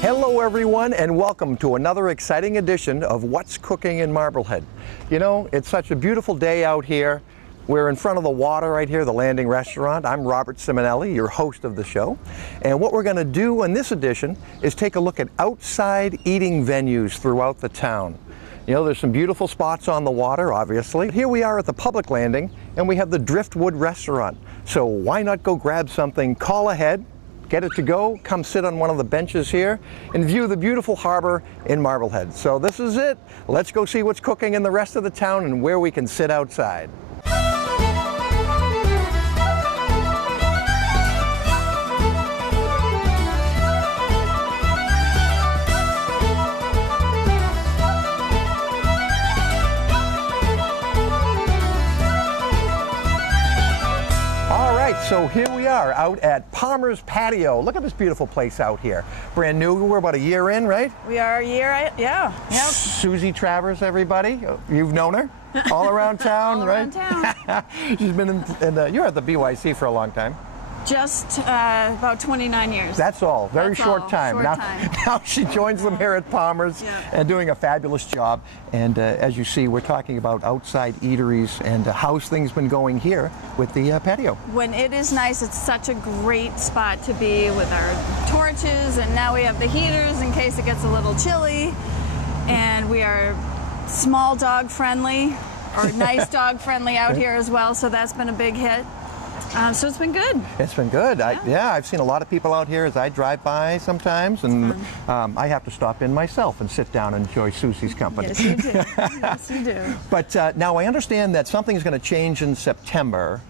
Hello everyone, and welcome to another exciting edition of What's Cooking in Marblehead. You know, it's such a beautiful day out here. We're in front of the water right here, the Landing Restaurant. I'm Robert Simonelli, your host of the show. And what we're going to do in this edition is take a look at outside eating venues throughout the town. You know, there's some beautiful spots on the water, obviously. Here we are at the public landing, and we have the Driftwood Restaurant. So why not go grab something, call ahead, get it to go, come sit on one of the benches here and view the beautiful harbor in Marblehead. So this is it. Let's go see what's cooking in the rest of the town and where we can sit outside. So here we are out at Palmer's Patio. Look at this beautiful place out here. Brand new, we're about a year in, right? We are a year, yeah. Yep. Susie Travers, everybody. You've known her all around town, all right? Around town. She's been in, you're at the BYC for a long time. Just about 29 years. That's all. Very That's short all. time. Short time. Now she joins them here at Palmer's and doing a fabulous job. And as you see, we're talking about outside eateries and how's things been going here with the patio. When it is nice, it's such a great spot to be with our torches, and now we have the heaters in case it gets a little chilly. And we are small dog friendly, or nice dog friendly out here as well, so that's been a big hit. So it's been good. It's been good. Yeah. I've seen a lot of people out here as I drive by sometimes, and I have to stop in myself and sit down and enjoy Susie's company. Yes, you do. Yes, you do. But now I understand that something's going to change in September.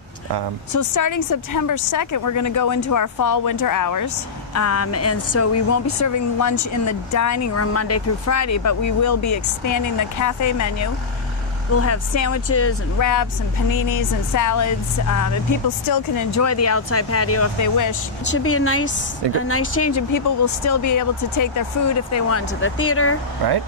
So starting September 2nd, we're going to go into our fall-winter hours. And so we won't be serving lunch in the dining room Monday through Friday, but we will be expanding the cafe menu. We'll have sandwiches and wraps and paninis and salads, and people still can enjoy the outside patio if they wish. It should be a nice change, and people will still be able to take their food if they want to the theater. Right.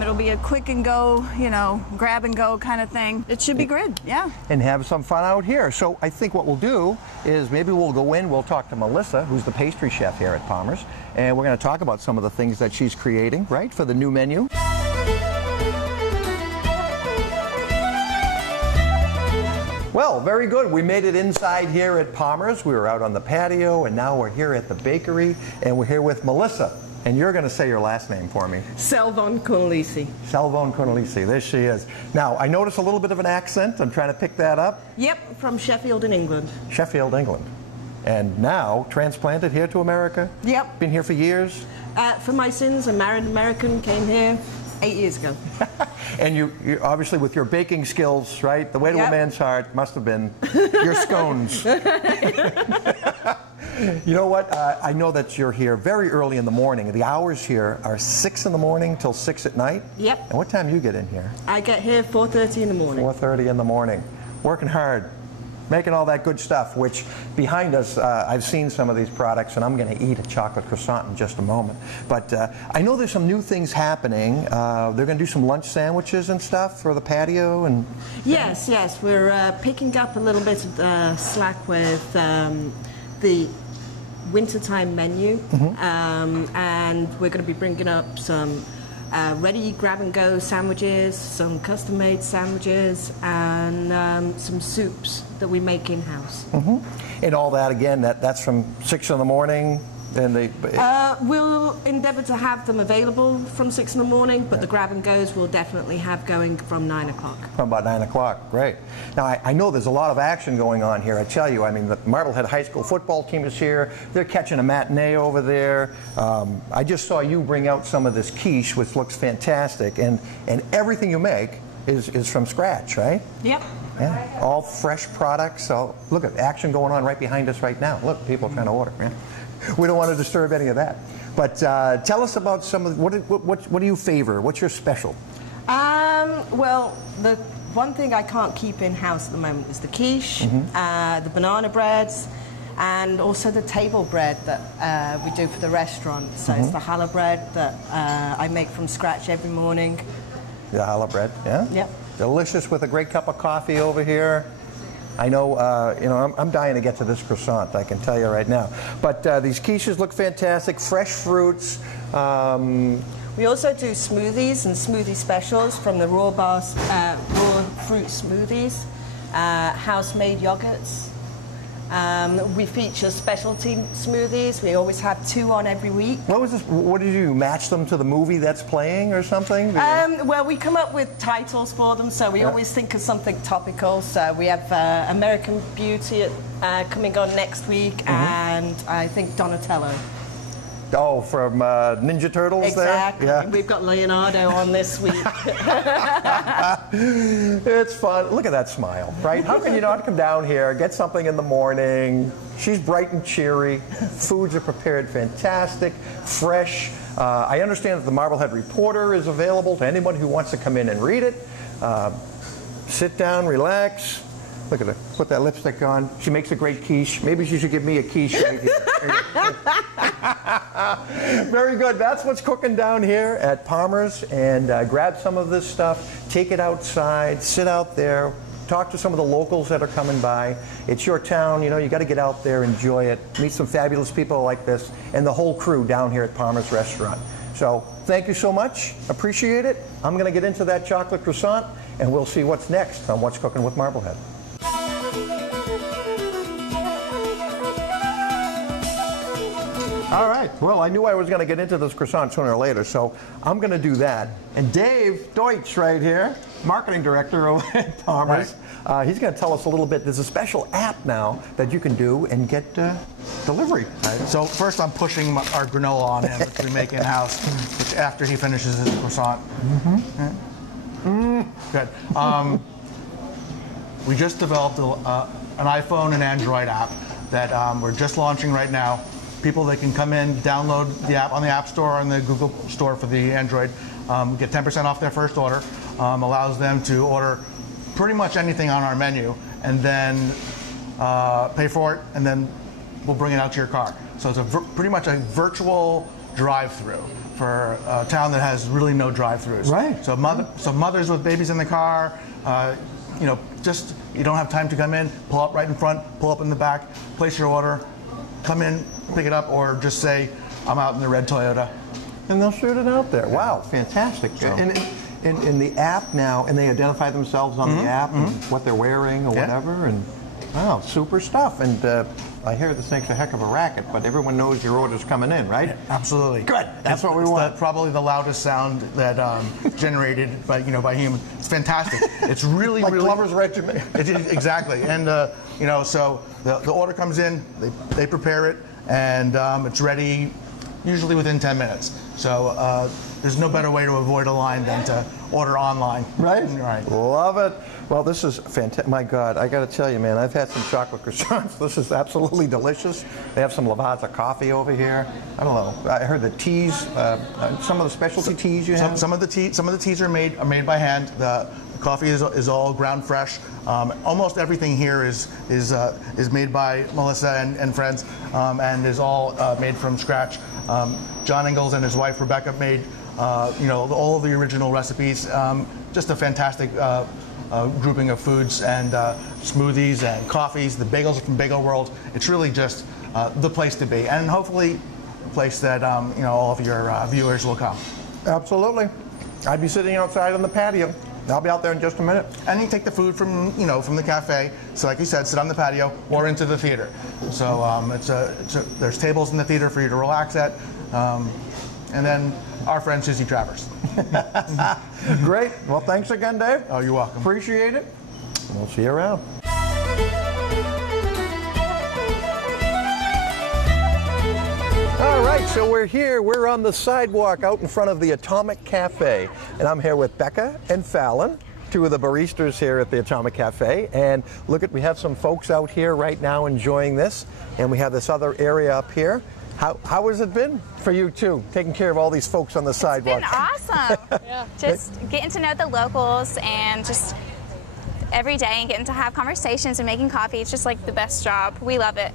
It'll be a quick and go, you know, grab and go kind of thing. It should be good, yeah. And have some fun out here. So I think what we'll do is maybe we'll go in, we'll talk to Melissa, who's the pastry chef here at Palmer's, and we're going to talk about some of the things that she's creating, right, for the new menu. Well, very good. We made it inside here at Palmer's. We were out on the patio, and now we're here at the bakery, and we're here with Melissa. And you're going to say your last name for me. Selvon Cornelisi. Selvon Cornelisi. There she is. Now, I notice a little bit of an accent. I'm trying to pick that up. Yep, from Sheffield in England. Sheffield, England. And now transplanted here to America? Yep. Been here for years? For my sins, I married an American, came here 8 years ago. And you obviously, with your baking skills, right? The way to a man's heart must have been your scones. You know what? I know that you're here very early in the morning. The hours here are 6 in the morning till 6 at night. Yep. And what time do you get in here? I get here 4:30 in the morning. 4:30 in the morning. Working hard. Making all that good stuff, which behind us, I've seen some of these products, and I'm going to eat a chocolate croissant in just a moment. But I know there's some new things happening. They're going to do some lunch sandwiches and stuff for the patio. And yes, we're picking up a little bit of slack with the wintertime menu, and we're going to be bringing up some ready grab-and-go sandwiches, some custom-made sandwiches, and some soups that we make in-house. And all that, again, that's from 6 in the morning? And we'll endeavour to have them available from 6 in the morning, but the grab-and-goes we'll definitely have going from 9 o'clock. From about 9 o'clock, great. Now, I know there's a lot of action going on here. I tell you, I mean, the Marblehead High School football team is here. They're catching a matinee over there. I just saw you bring out some of this quiche, which looks fantastic, and everything you make is from scratch, right? Yep. Yeah. All fresh products. So look at action going on right behind us right now. Look, people trying to order. Yeah. We don't want to disturb any of that. But tell us about some of what do you favor? What's your special? Well, the one thing I can't keep in-house at the moment is the quiche, the banana breads, and also the table bread that we do for the restaurant. So it's the challah bread that I make from scratch every morning. The challah bread, yeah? Yep. Delicious with a great cup of coffee over here. I know, you know, I'm dying to get to this croissant, I can tell you right now. But these quiches look fantastic, fresh fruits. We also do smoothies and smoothie specials from the raw fruit smoothies, house-made yogurts. We feature specialty smoothies. We always have 2 on every week. What was this? What did you do? Match them to the movie that's playing or something? Well, we come up with titles for them, so we always think of something topical. So we have American Beauty coming on next week, and I think Donatello. Oh, from Ninja Turtles exactly. there? Yeah. We've got Leonardo on this week. It's fun. Look at that smile, right? How can you not come down here, get something in the morning? She's bright and cheery. Foods are prepared fantastic, fresh. I understand that the Marblehead Reporter is available to anyone who wants to come in and read it. Sit down, relax. Look at her. Put that lipstick on. She makes a great quiche. Maybe she should give me a quiche right here. Very good. That's what's cooking down here at Palmer's. And grab some of this stuff. Take it outside. Sit out there. Talk to some of the locals that are coming by. It's your town. You know, you got to get out there, enjoy it. Meet some fabulous people like this. And the whole crew down here at Palmer's Restaurant. So thank you so much. Appreciate it. I'm going to get into that chocolate croissant. And we'll see what's next on What's Cooking with Marblehead. All right. Well, I knew I was going to get into this croissant sooner or later, so I'm going to do that. And Dave Deutsch right here, marketing director over at Palmer's, right. He's going to tell us a little bit. There's a special app now that you can do and get delivery. Right. So first I'm pushing our granola on him, which we make in-house, which after he finishes his croissant. Good. We just developed an iPhone and Android app that we're just launching right now. People that can come in, download the app on the App Store or on the Google Store for the Android, get 10% off their first order, allows them to order pretty much anything on our menu, and then pay for it, and then we'll bring it out to your car. So it's pretty much a virtual drive-through for a town that has really no drive-throughs. Right. So mothers with babies in the car, you know, just you don't have time to come in, pull up right in front, pull up in the back, place your order, come in, pick it up, or just say, I'm out in the red Toyota. And they'll shoot it out there. Wow, fantastic. So. In the app now, and they identify themselves on the app and what they're wearing or whatever, and wow, super stuff. And I hear this makes a heck of a racket, but everyone knows your order's coming in, right? Yeah, absolutely. Good. That's what we want. Probably the loudest sound that generated by humans. It's fantastic. It's really like really Glover's Regiment. Exactly. And you know, so the order comes in, they prepare it, and it's ready usually within 10 minutes. So there's no better way to avoid a line than to order online. Right? Right. Love it. Well, this is fantastic. My God, I got to tell you, man, I've had some chocolate croissants. This is absolutely delicious. They have some Lavazza coffee over here. I don't know. I heard the teas, some of the specialty teas you have. Some of the teas are made by hand. The coffee is all ground fresh. Almost everything here is made by Melissa and friends, and is all made from scratch. John Ingalls and his wife Rebecca made all of the original recipes. Just a fantastic grouping of foods and smoothies and coffees. The bagels are from Bagel World. It's really just the place to be, and hopefully a place that all of your viewers will come. Absolutely. I'd be sitting outside on the patio. I'll be out there in just a minute. And you take the food from the cafe. So like you said, sit on the patio or into the theater. So there's tables in the theater for you to relax at. And then our friend Susie Travers. Great. Well, thanks again, Dave. Oh, you're welcome. Appreciate it. We'll see you around. All right, so we're here. We're on the sidewalk out in front of the Atomic Cafe. And I'm here with Becca and Fallon, two of the baristas here at the Atomic Cafe. And look we have some folks out here right now enjoying this. And we have this other area up here. How has it been for you two, taking care of all these folks on the sidewalk? It's been awesome. Just getting to know the locals and just every day and getting to have conversations and making coffee. It's just like the best job. We love it.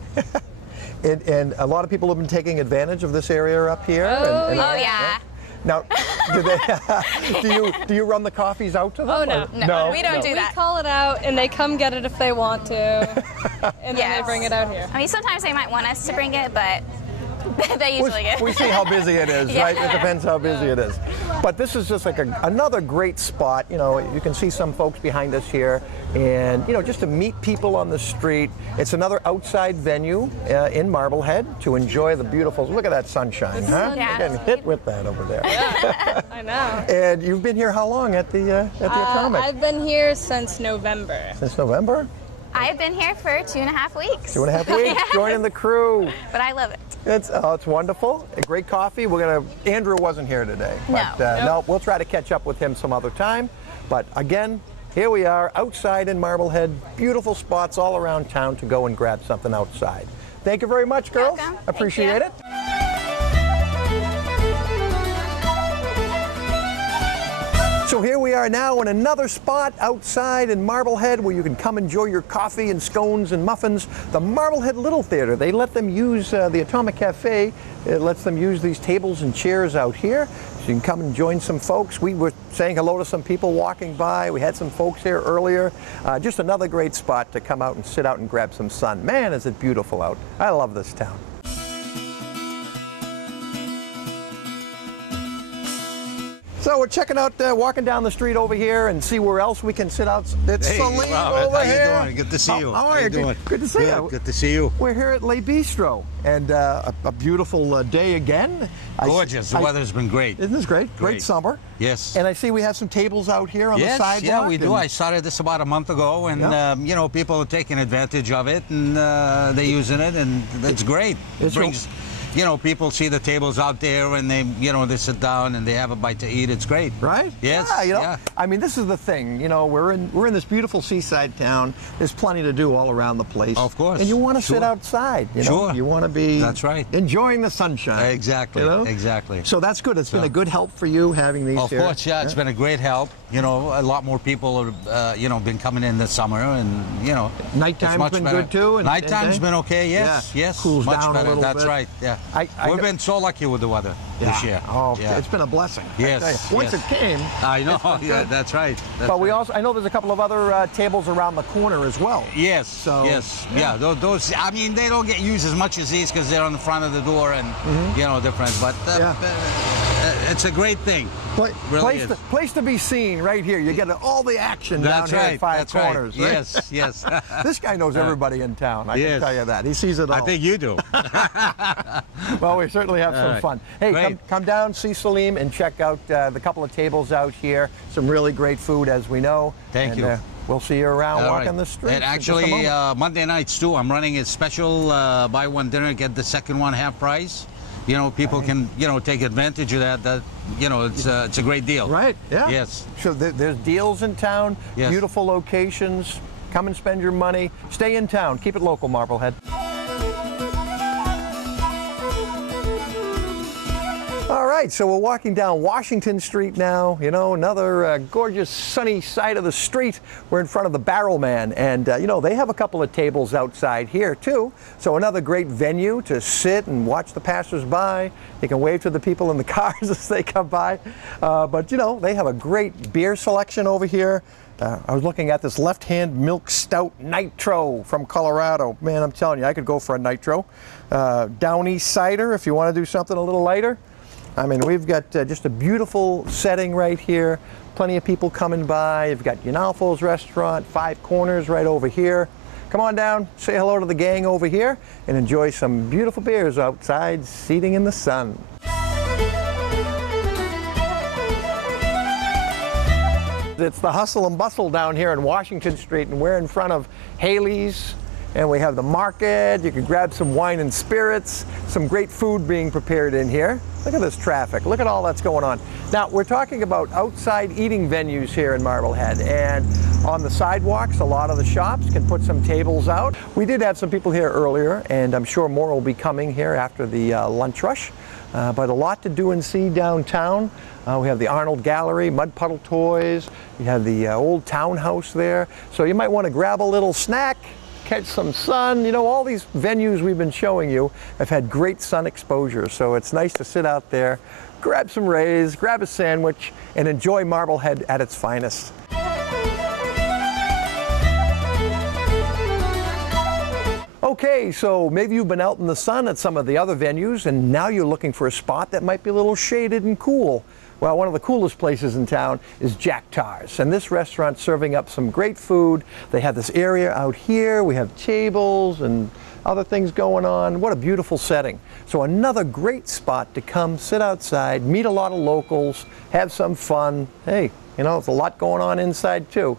And a lot of people have been taking advantage of this area up here. Oh, yeah. Now, Do you run the coffees out to them? Oh, no. Or- No, we don't do We that. call it out, and they come get it if they want to, and then they Yes. bring it out here. I mean, sometimes they might want us to bring it, but they usually get We see how busy it is, Yeah. right? It depends how busy it is. But this is just like another great spot. You know, you can see some folks behind us here, and you know, just to meet people on the street. It's another outside venue in Marblehead to enjoy the beautiful. Look at that sunshine, huh? Yeah. You're getting hit with that over there. I know. And you've been here how long at the Atomic? I've been here since November. Since November. I've been here for 2.5 weeks. 2.5 weeks, joining the crew. But I love it. It's wonderful. A great coffee. Andrew wasn't here today. No. But, no, we'll try to catch up with him some other time. But again, here we are outside in Marblehead. Beautiful spots all around town to go and grab something outside. Thank you very much, girls. Welcome. Appreciate Thank it. So here we are now in another spot outside in Marblehead where you can come enjoy your coffee and scones and muffins. The Marblehead Little Theater. They let them use the Atomic Cafe. It lets them use these tables and chairs out here. So you can come and join some folks. We were saying hello to some people walking by. We had some folks here earlier. Just another great spot to come out and sit out and grab some sun. Man, is it beautiful out. I love this town. So we're checking out, walking down the street over here and see where else we can sit out. It's Hey, Celine Robert, over how here. you doing? Good to see you. How are you? doing? Good to see you. Good to see you. We're here at Le Bistro, and a beautiful day again. Gorgeous. The weather's been great. Isn't this great? Great summer. Yes. And I see we have some tables out here on the Yes, sidewalk. yeah, we do. and- I started this about a month ago, and Yeah. you know, people are taking advantage of it, and they're using it, and it's great. It It's brings, you know, people see the tables out there, and they, you know, they sit down and they have a bite to eat. It's great. Right? Yes. Yeah, you know, yeah. I mean, this is the thing. You know, we're in this beautiful seaside town. There's plenty to do all around the place. Of course. And you want to sit Sure. outside. You know? Sure. You want to be. That's right. Enjoying the sunshine. Exactly. You know? Exactly. So that's good. It's been So- a good help for you having these Of here. course, yeah, it's been a great help. You know, a lot more people have, you know, been coming in this summer, and you know, Nighttime's it's much been better. good, too, and Nighttime's day? been okay. Yes, Yeah. yes, Cools much down a better. little That's bit. right. Yeah, I we've know- been so lucky with the weather this year. Oh, yeah. it's been a blessing. I Yes, tell you. Once yes. it came. I know. Yeah, good. that's right. That's But we right. also, I know there's a couple of other tables around the corner as well. Yes, So, yes, yeah. yeah. Those, I mean, they don't get used as much as these because they're on the front of the door and you know, different. But Yeah. it's a great thing. Really is. Place to be seen right here. You get all the action That's down here right. at Five That's Corners. right. Right? Yes, yes. This guy knows everybody in town. I can Yes. tell you that. He sees it all. I think you do. Well, we certainly have some right. fun. Hey, Great. come down, see Salim, and check out the couple of tables out here. Some really great food, as we know. Thank And, you. We'll see you around All walking right. the streets. And in just a actually, moment. Monday nights too, I'm running a special buy one dinner, get the second one half price. You know, people can, you know, take advantage of that. That, you know, it's a great deal. Right, yeah. Yes. So there's deals in town, Yes. beautiful locations. Come and spend your money. Stay in town. Keep it local, Marblehead. All right, so we're walking down Washington Street now. You know, another gorgeous sunny side of the street. We're in front of the Barrel Man, and you know, they have a couple of tables outside here too. So another great venue to sit and watch the passers-by. You can wave to the people in the cars as they come by. But you know, they have a great beer selection over here. I was looking at this left-hand milk stout nitro from Colorado. Man, I'm telling you, I could go for a nitro. Downy cider if you want to do something a little lighter. I mean, we've got just a beautiful setting right here. Plenty of people coming by. You've got Yunalfo's restaurant, Five Corners right over here. Come on down, say hello to the gang over here, and enjoy some beautiful beers outside, seating in the sun. It's the hustle and bustle down here in Washington Street, and we're in front of Haley's, and we have the market. You can grab some wine and spirits, some great food being prepared in here. Look at this traffic. Look at all that's going on. Now, we're talking about outside eating venues here in Marblehead, and on the sidewalks, a lot of the shops can put some tables out. We did have some people here earlier, and I'm sure more will be coming here after the lunch rush. But a lot to do and see downtown. We have the Arnold Gallery, Mud Puddle Toys. We have the old townhouse there. So you might want to grab a little snack, catch some sun. You know, all these venues we've been showing you have had great sun exposure. So it's nice to sit out there, grab some Rays, grab a sandwich, and enjoy Marblehead at its finest. Okay, so maybe you've been out in the sun at some of the other venues and now you're looking for a spot that might be a little shaded and cool. Well, one of the coolest places in town is Jack Tar's, and this restaurant's serving up some great food. They have this area out here, we have tables and other things going on. What a beautiful setting. So another great spot to come sit outside, meet a lot of locals, have some fun. Hey, you know, there's a lot going on inside too.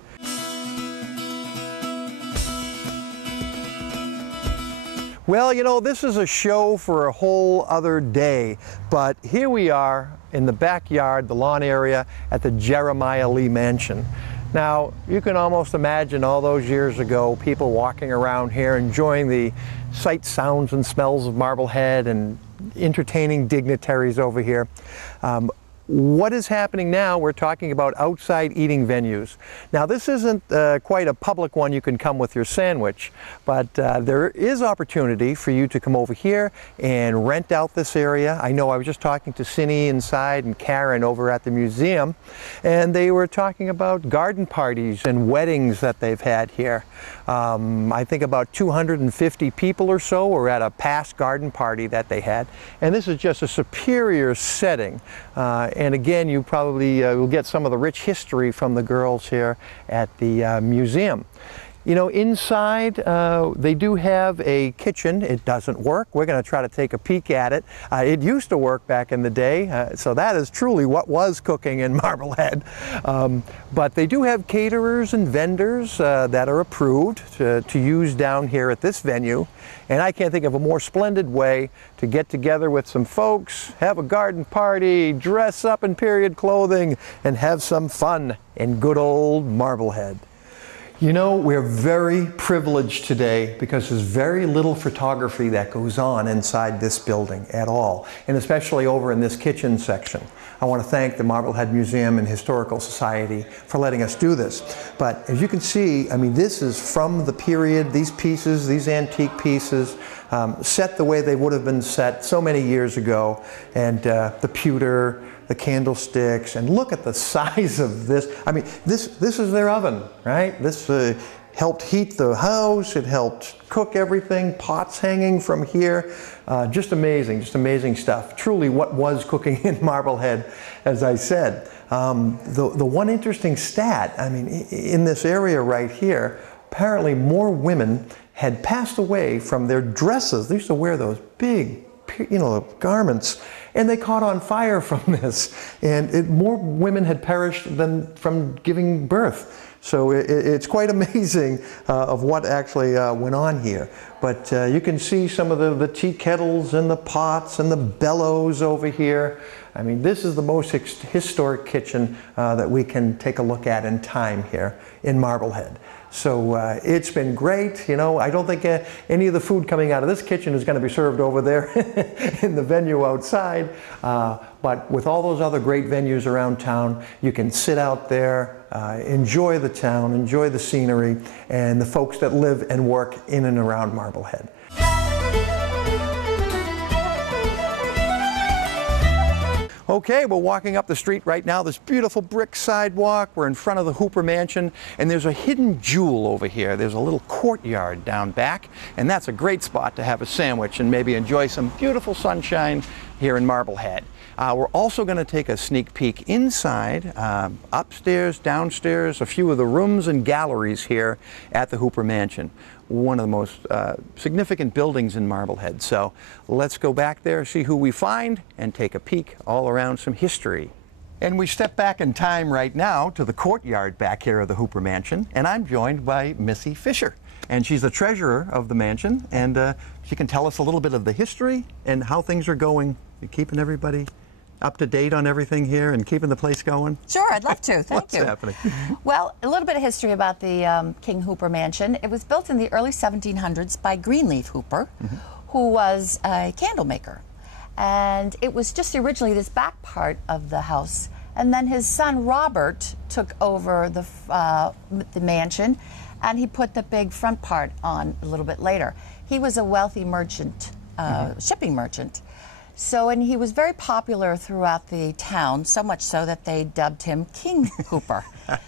Well, you know, this is a show for a whole other day, but here we are in the backyard, the lawn area at the Jeremiah Lee Mansion. Now, you can almost imagine all those years ago, people walking around here enjoying the sights, sounds, and smells of Marblehead and entertaining dignitaries over here. What is happening now, we're talking about outside eating venues. Now this isn't quite a public one you can come with your sandwich, but there is opportunity for you to come over here and rent out this area. I know I was just talking to Cindy inside and Karen over at the museum, and they were talking about garden parties and weddings that they've had here. I think about 250 people or so were at a past garden party that they had, and this is just a superior setting. And again, you probably will get some of the rich history from the girls here at the museum. You know, inside they do have a kitchen. It doesn't work. We're going to try to take a peek at it. It used to work back in the day, so that is truly what was cooking in Marblehead. But they do have caterers and vendors that are approved to use down here at this venue. And I can't think of a more splendid way to get together with some folks, have a garden party, dress up in period clothing, and have some fun in good old Marblehead. You know, we're very privileged today because there's very little photography that goes on inside this building at all, and especially over in this kitchen section. I want to thank the Marblehead Museum and Historical Society for letting us do this. But as you can see, I mean, this is from the period, these pieces, these antique pieces, set the way they would have been set so many years ago, and the pewter, the candlesticks, and look at the size of this. I mean, this is their oven, right? This helped heat the house, it helped cook everything, pots hanging from here. Just amazing stuff. Truly what was cooking in Marblehead, as I said. The one interesting stat, I mean, in this area right here, apparently more women had passed away from their dresses. They used to wear those big, you know, garments, and they caught on fire from this. And more women had perished than from giving birth. So it's quite amazing of what actually went on here. But you can see some of the tea kettles and the pots and the bellows over here. I mean, this is the most historic kitchen that we can take a look at in time here in Marblehead. So it's been great. You know, I don't think any of the food coming out of this kitchen is going to be served over there in the venue outside. But with all those other great venues around town, you can sit out there, enjoy the town, enjoy the scenery, and the folks that live and work in and around Marblehead. Okay, we're walking up the street right now, this beautiful brick sidewalk. We're in front of the Hooper Mansion, and there's a hidden jewel over here. There's a little courtyard down back, and that's a great spot to have a sandwich and maybe enjoy some beautiful sunshine here in Marblehead. We're also going to take a sneak peek inside, upstairs, downstairs, a few of the rooms and galleries here at the Hooper Mansion. One of the most significant buildings in Marblehead. So let's go back there, see who we find, and take a peek all around some history. And we step back in time right now to the courtyard back here of the Hooper Mansion, and I'm joined by Missy Fisher. And she's the treasurer of the mansion, and she can tell us a little bit of the history and how things are going. You're keeping everybody up to date on everything here and keeping the place going? Sure, I'd love to. Thank you. What's happening? Well, a little bit of history about the King Hooper Mansion. It was built in the early 1700s by Greenleaf Hooper, who was a candle maker. And it was just originally this back part of the house. And then his son Robert took over the mansion, and he put the big front part on a little bit later. He was a wealthy merchant, shipping merchant. So, and he was very popular throughout the town, so much so that they dubbed him King Hooper.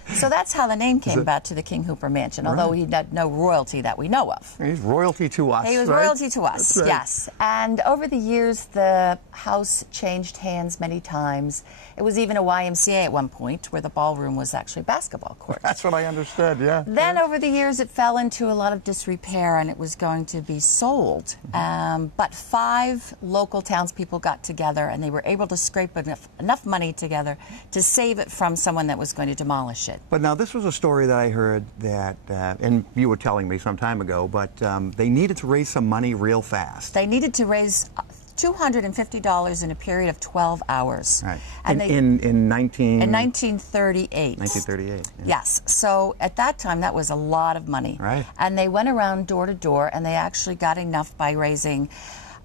So that's how the name came about to the King Hooper Mansion, although he had no royalty that we know of. He's royalty to us. He was right? royalty to us, Right. yes. And over the years, the house changed hands many times. It was even a YMCA at one point, where the ballroom was actually a basketball court. That's what I understood, yeah. Then over the years, it fell into a lot of disrepair, and it was going to be sold. But 5 local townspeople got together, and they were able to scrape enough money together to save it from someone that was going to demolish it. But now this was a story that I heard that, and you were telling me some time ago, but they needed to raise some money real fast. They needed to raise $250 in a period of 12 hours. Right. And in 1938. 1938. Yeah. Yes. So at that time, that was a lot of money. Right. And they went around door to door, and they actually got enough by raising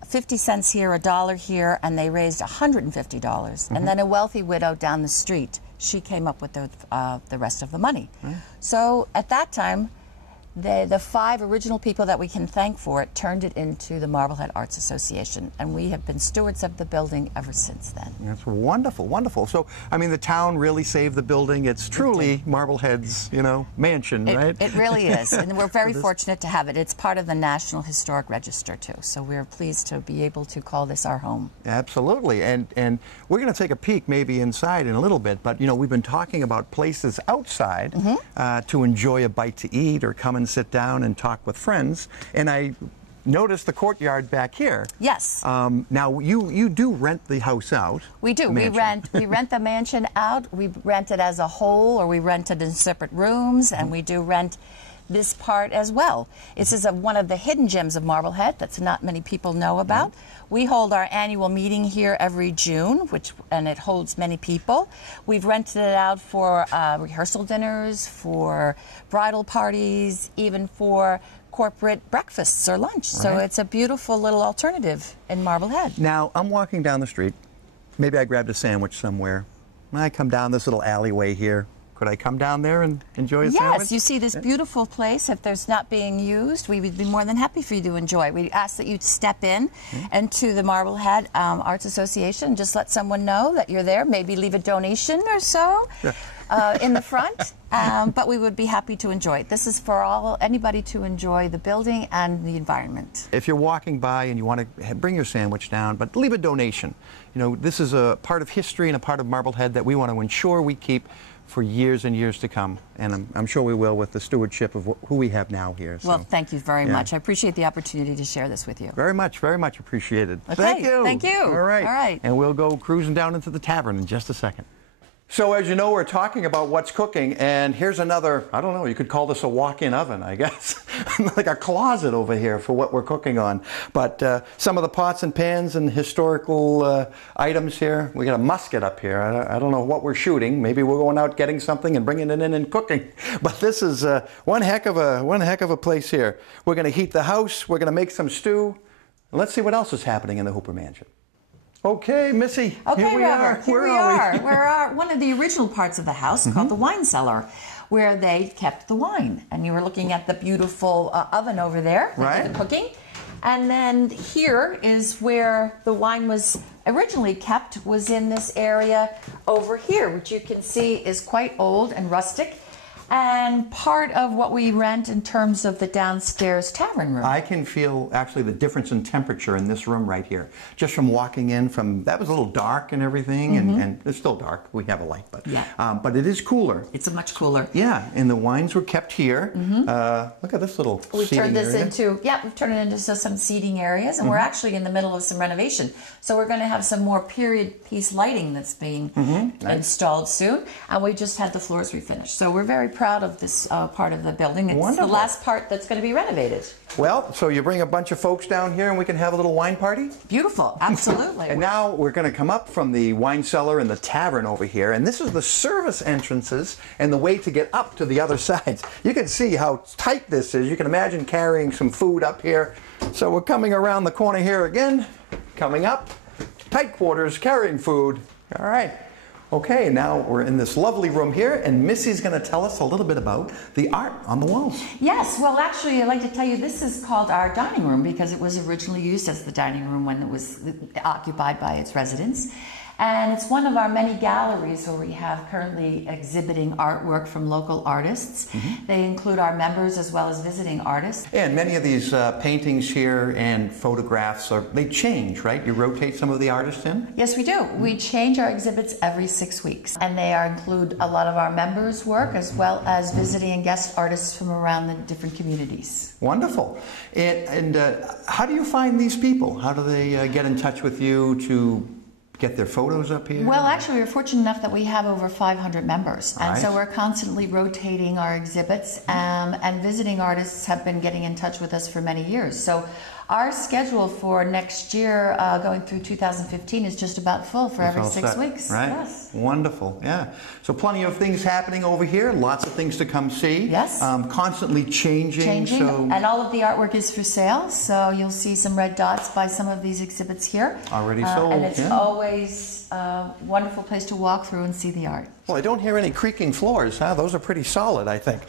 50 cents here, $1 here, and they raised $150. And then a wealthy widow down the street, she came up with the rest of the money. So at that time, the 5 original people that we can thank for it turned it into the Marblehead Arts Association, and we have been stewards of the building ever since then. That's wonderful, wonderful. So, I mean, the town really saved the building. It's truly Marblehead's, you know, mansion, right? It really is, and we're very fortunate to have it. It's part of the National Historic Register, too, so we're pleased to be able to call this our home. Absolutely, and we're going to take a peek maybe inside in a little bit, but, you know, we've been talking about places outside to enjoy a bite to eat or come and sit down and talk with friends, and I noticed the courtyard back here. Yes. Now you do rent the house out. We do. We rent the mansion out. We rent it as a whole, or we rent it in separate rooms, and we do rent this part as well. This is one of the hidden gems of Marblehead that's not many people know about. We hold our annual meeting here every June, and it holds many people. We've rented it out for rehearsal dinners, for bridal parties, even for corporate breakfasts or lunch. So it's a beautiful little alternative in Marblehead. Now, I'm walking down the street. Maybe I grabbed a sandwich somewhere. I come down this little alleyway here. Could I come down there and enjoy a sandwich? Yes, you see this beautiful place. If there's not being used, we would be more than happy for you to enjoy. We ask that you step in into the Marblehead Arts Association. Just let someone know that you're there. Maybe leave a donation or so in the front. But we would be happy to enjoy it. This is for anybody to enjoy the building and the environment. If you're walking by and you want to bring your sandwich down, but leave a donation. You know, this is a part of history and a part of Marblehead that we want to ensure we keep for years and years to come, and I'm sure we will with the stewardship of who we have now here. So. Well, thank you very much. I appreciate the opportunity to share this with you. Very much appreciated. Okay, thank you. Thank you. All right. All right. And we'll go cruising down into the tavern in just a second. So as you know, we're talking about what's cooking, and here's another, I don't know, you could call this a walk-in oven, I guess. Like a closet over here for what we're cooking on. But some of the pots and pans and historical items here. We got a musket up here. I don't know what we're shooting. Maybe we're going out getting something and bringing it in and cooking. But this is one heck of a place here. We're going to heat the house. We're going to make some stew. Let's see what else is happening in the Hooper Mansion. Okay, Missy, okay, here we are. Here we are. We're one of the original parts of the house called the wine cellar, where they kept the wine. And you were looking at the beautiful oven over there, right? The cooking. And then here is where the wine was originally kept, was in this area over here, which you can see is quite old and rustic. And part of what we rent in terms of the downstairs tavern room. I can feel actually the difference in temperature in this room right here. Just from walking in that was a little dark and everything, and it's still dark. We have a light, but it is cooler. It's much cooler. Yeah, and the wines were kept here. Look at this little we've turned this area. we've turned it into some seating areas, and we're actually in the middle of some renovation. So we're going to have some more period piece lighting that's being installed soon, and we just had the floors refinished. So we're very proud of this part of the building. It's Wonderful. The last part that's going to be renovated. Well, so you bring a bunch of folks down here and we can have a little wine party? Beautiful, absolutely. And now we're going to come up from the wine cellar and the tavern over here, and this is the service entrances and the way to get up to the other sides. You can see how tight this is. You can imagine carrying some food up here. So we're coming around the corner here again, coming up, tight quarters, carrying food. All right. Okay, now we're in this lovely room here, and Missy's going to tell us a little bit about the art on the walls. Yes, well actually I'd like to tell you this is called our dining room because it was originally used as the dining room when it was occupied by its residents. And it's one of our many galleries where we have currently exhibiting artwork from local artists. They include our members as well as visiting artists. And many of these paintings here and photographs, they change, right? You rotate some of the artists in? Yes, we do. We change our exhibits every 6 weeks. And they include a lot of our members' work as well as visiting and guest artists from around the different communities. Wonderful. And how do you find these people? How do they get in touch with you to get their photos up here? Well, actually, we're fortunate enough that we have over 500 members. And so we're constantly rotating our exhibits, and visiting artists have been getting in touch with us for many years. So our schedule for next year, going through 2015, is just about full for every 6 weeks. Right. Yes. Wonderful. Yeah. So plenty of things happening over here. Lots of things to come see. Yes. Constantly changing. So and all of the artwork is for sale. So you'll see some red dots by some of these exhibits here. Already sold. And it's always a wonderful place to walk through and see the art. Well, I don't hear any creaking floors, huh? Those are pretty solid, I think.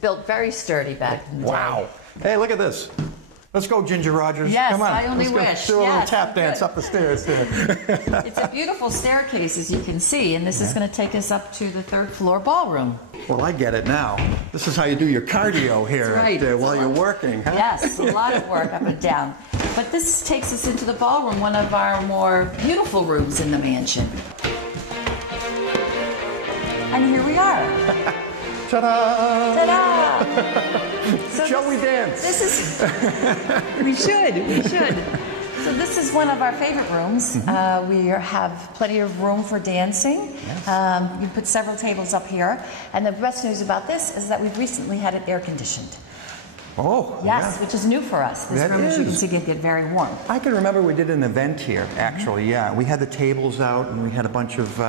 Built very sturdy back in the day. Wow. Hey, look at this. Let's go, Ginger Rogers. Yes, Come on. I only Let's wish. Do a little Yes, tap dance good. up the stairs there. It's a beautiful staircase, as you can see, and this is going to take us up to the 3rd floor ballroom. Well, I get it now. This is how you do your cardio here That's right. while you're working, huh? Yes, a lot of work up and down. But this takes us into the ballroom, one of our more beautiful rooms in the mansion. And here we are. Ta-da! Ta-da! So Shall we dance? This is. We should. So this is one of our favorite rooms. We have plenty of room for dancing. Yes. You put several tables up here. And the best news about this is that we've recently had it air conditioned. Oh, yes, yeah. Which is new for us. This room, as you can see, can get very warm. I can remember we did an event here, actually, yeah. We had the tables out, and we had a bunch of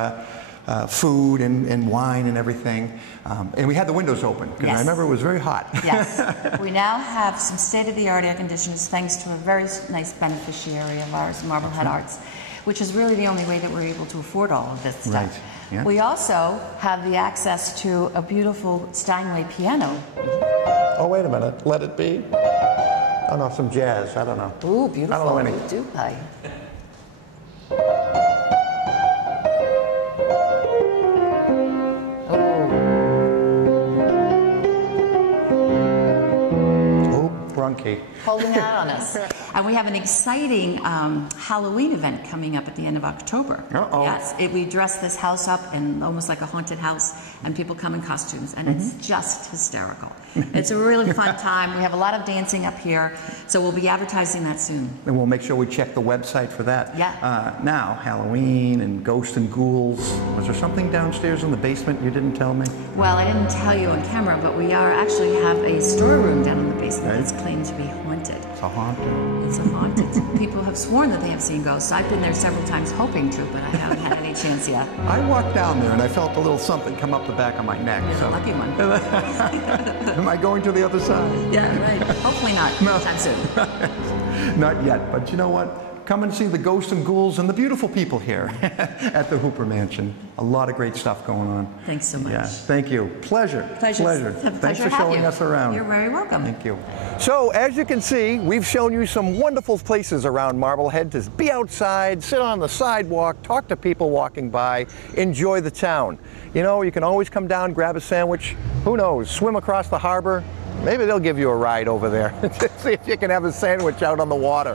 food and wine and everything. And we had the windows open, because I remember it was very hot. Yes. We now have some state-of-the-art air conditioners, thanks to a very nice beneficiary of ours, Marblehead Arts, which is really the only way that we're able to afford all of this stuff. Right. Yeah. We also have the access to a beautiful Steinway piano. Oh, wait a minute. Let it be. Oh, no, some jazz. I don't know. Ooh, beautiful. I don't know any. We do play. Brunky. Holding out on us. And we have an exciting Halloween event coming up at the end of October. Uh-oh. Yes, we dress this house up in almost like a haunted house, and people come in costumes, and it's just hysterical. It's a really fun time. We have a lot of dancing up here, so we'll be advertising that soon. And we'll make sure we check the website for that. Yeah. Now, Halloween and ghosts and ghouls. Was there something downstairs in the basement you didn't tell me? Well, I didn't tell you on camera, but we actually have a storeroom down in the basement that's claimed to be haunted. It's a haunted. It's a haunted. People have sworn that they have seen ghosts. I've been there several times hoping to, but I haven't had any chance yet. I walked down there and I felt a little something come up the back of my neck. You're the lucky one. Am I going to the other side? Yeah, right. Hopefully not. No. Anytime soon. Not yet, but you know what? Come and see the ghosts and ghouls and the beautiful people here at the Hooper Mansion. A lot of great stuff going on. Thanks so much. Yeah, thank you. Pleasure. Pleasure. Thanks for showing us around. You're very welcome. Thank you. So, as you can see, we've shown you some wonderful places around Marblehead to be outside, sit on the sidewalk, talk to people walking by, enjoy the town. You know, you can always come down, grab a sandwich, who knows, swim across the harbor. Maybe they'll give you a ride over there. See if you can have a sandwich out on the water.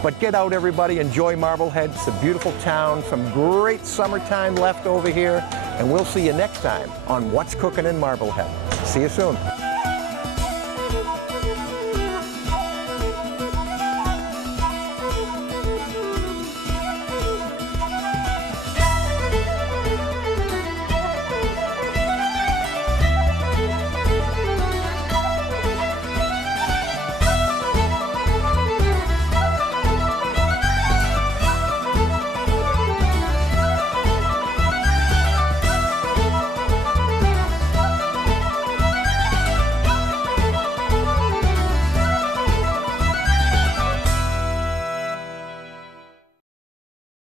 But get out, everybody, enjoy Marblehead. It's a beautiful town, some great summertime left over here, and we'll see you next time on What's Cooking in Marblehead. See you soon.